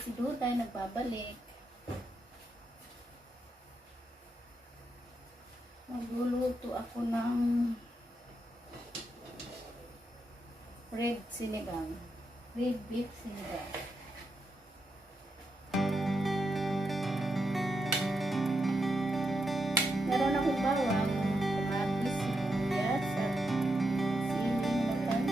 si Duday nagbabalik. Magluluto ako ng red sinigang. Red beef sinigang. Meron akong bawang, kamatis, sibuyas, at siling nakan.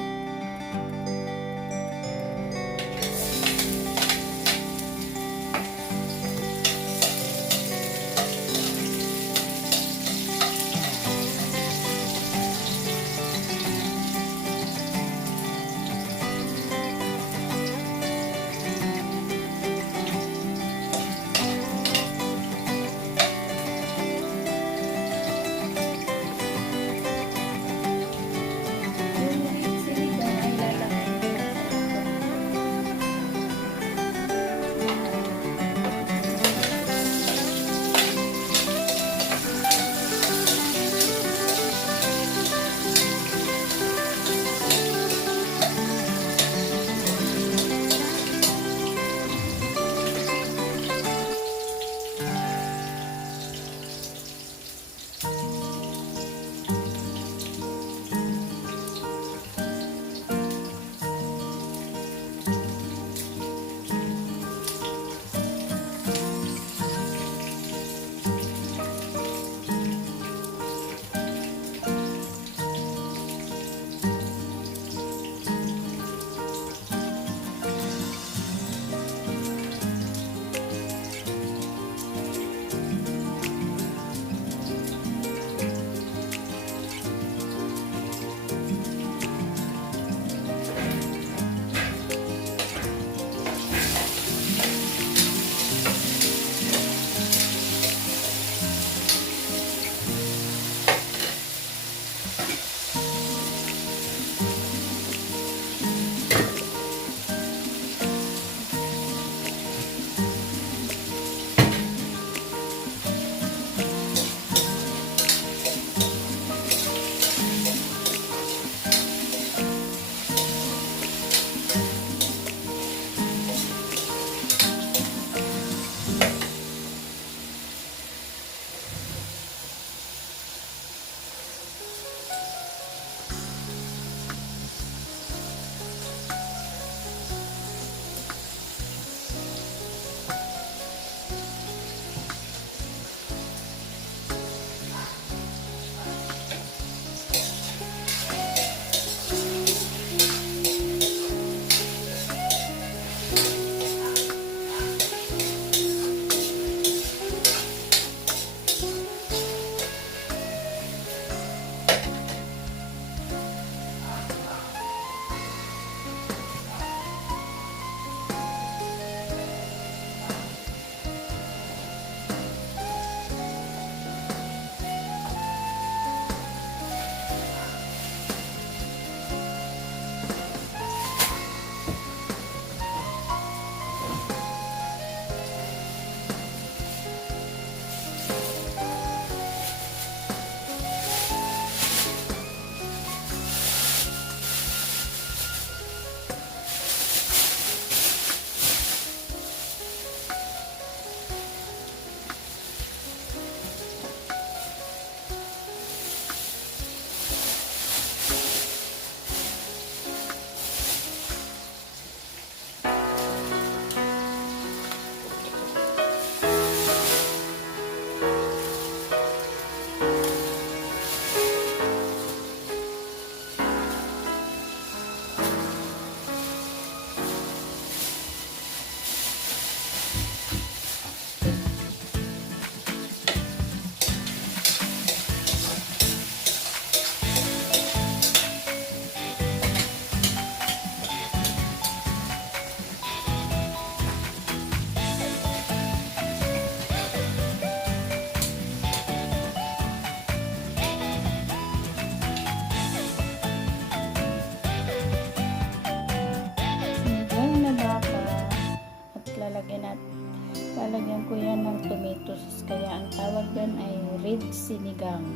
Lalagyan ko yan ng tomato sauce, kaya ang tawag doon ay red sinigang.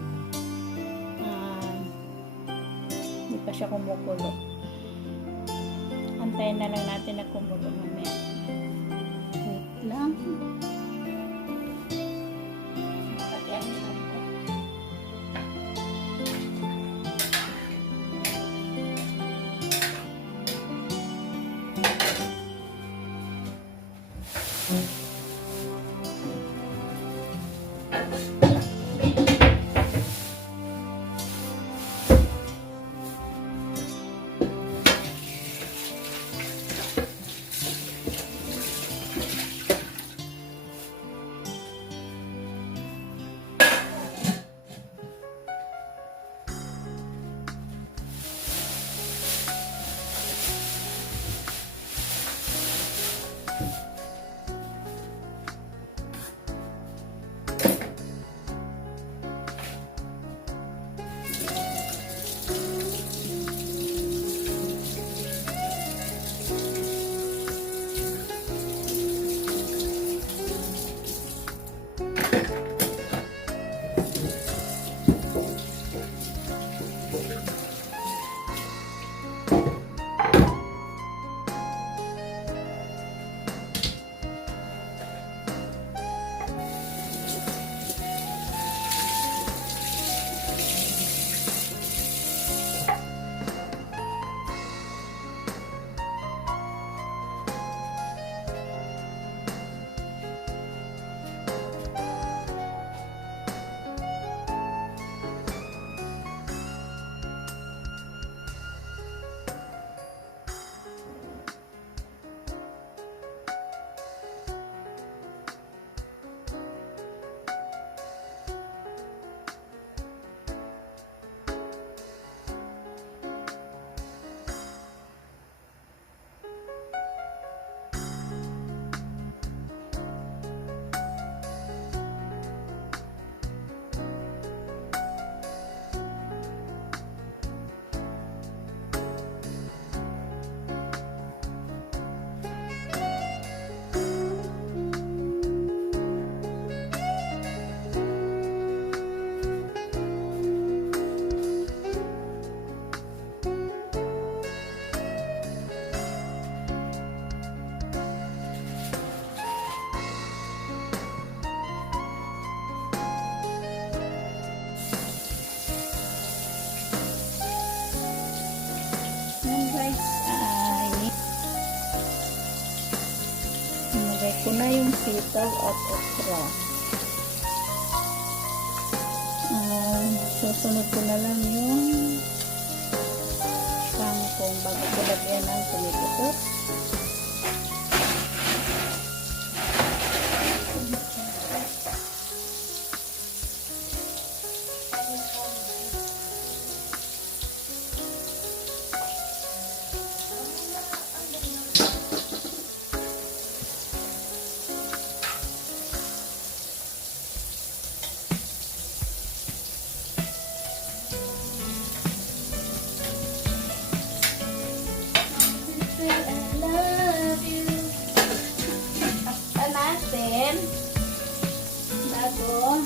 Hindi pa siya kumukulo. Antayin na lang natin na kumulo mamaya. sitaw at okra. Susunod ko na lang yung kangkong bago ko lagyan ng tomato sauce. Bago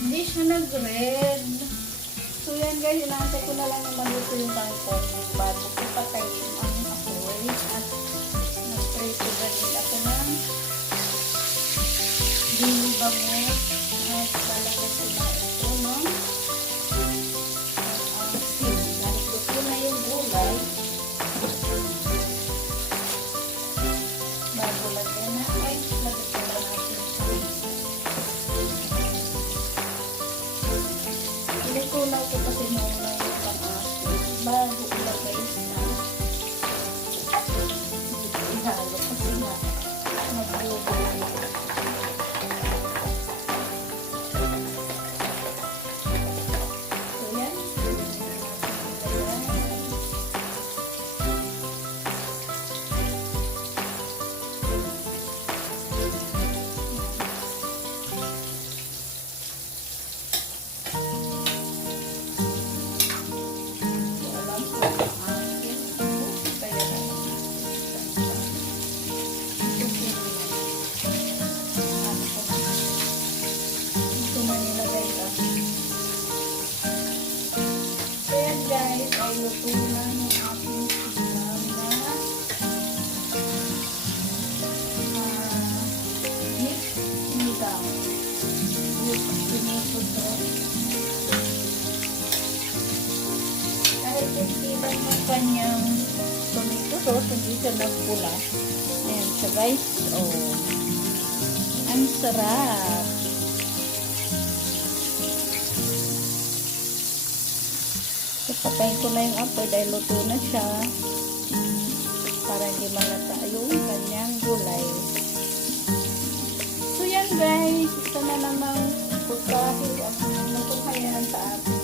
hindi siya nag-red. So yan guys, inaantay ko na lang naman dito yung kangkong bago ko patayin ang apoy at nag-prito rin ako ng dili bangus at lalagay ko na ito ng asin. Nalikot ko na yung gulay bago lagyan na ay lagyan ko na natin ilikunaw ko kasi muna yung pang-asin bago ilagay ng tomato sauce, hindi siya nagpula. Ayan siya guys. Oh. Ang sarap. So, patayin ko na yung apoy dahil luto na siya. Para hindi malata yung kanyang gulay. So yan guys, ito na namang pagkahit ang natuhayan sa atin.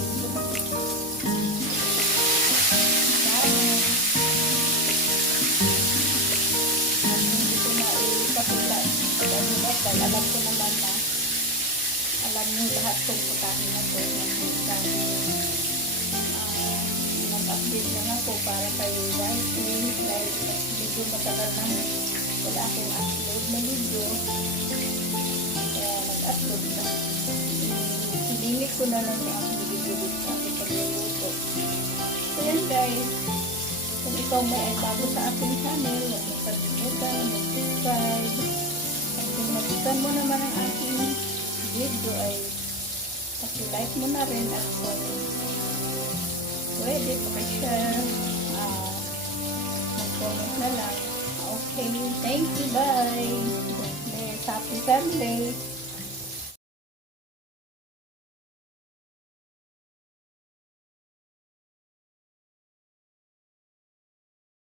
Dito na ipakita. Dahil alam ko naman na alam nyo lahat itong putahin na ito. Nag-update na nga po para kay Whitey dahil medyo matagal na wala akong upload na video. Kaya nag-upload na. Hilimit ko na lang yung aking video dito sa aking pagluluto. So yan guys, kung ikaw may ay bago sa aking channel, huwag mo kalimutan, mag-subscribe. At kung nagustuhan mo naman ang aking video ay paki-like mo na rin at pwede paki-share, mag-comment na lang. Okay, thank you, bye. Happy Sunday.